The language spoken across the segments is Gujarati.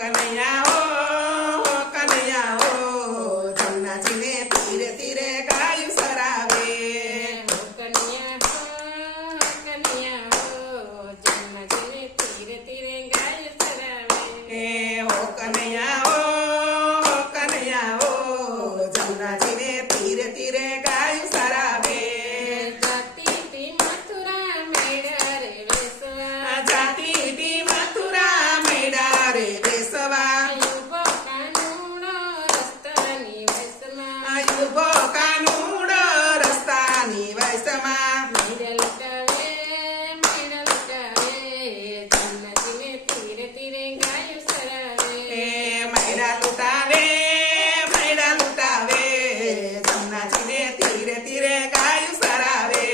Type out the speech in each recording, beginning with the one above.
કનૈયા હો કનૈયા હો જમનાજીને તીરે તીરે ગાયું સરાવે હો કનૈયા હો કનૈયા હો જમનાજીને તીરે તીરે ગાયું સરાવે જાતી મથુરા મેડા રે બેસવા યુભો કાનુડો રસ્તાની વૈસમાં મૈડા લૂટાવે જમનાજીને તીરે તીરે ગાયું સરાવે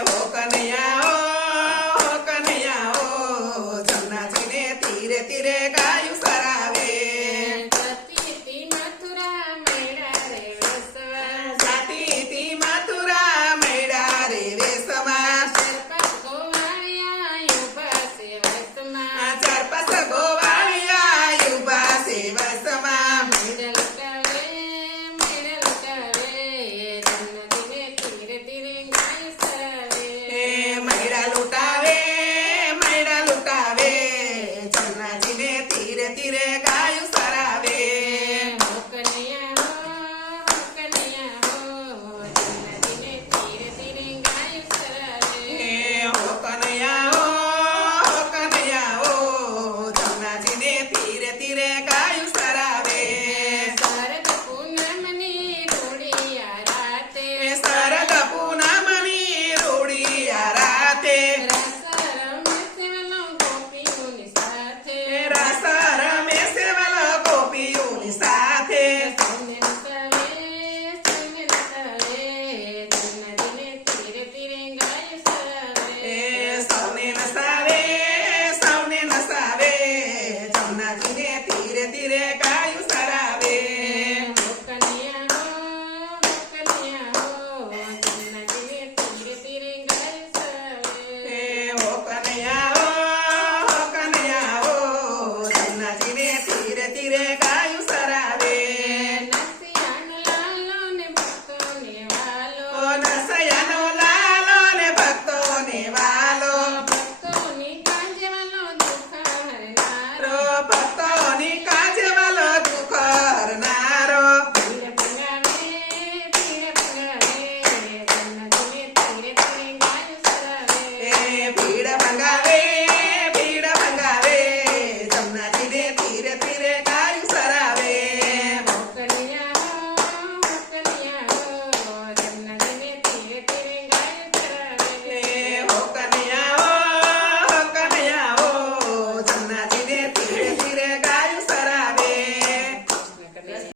હો કનૈયા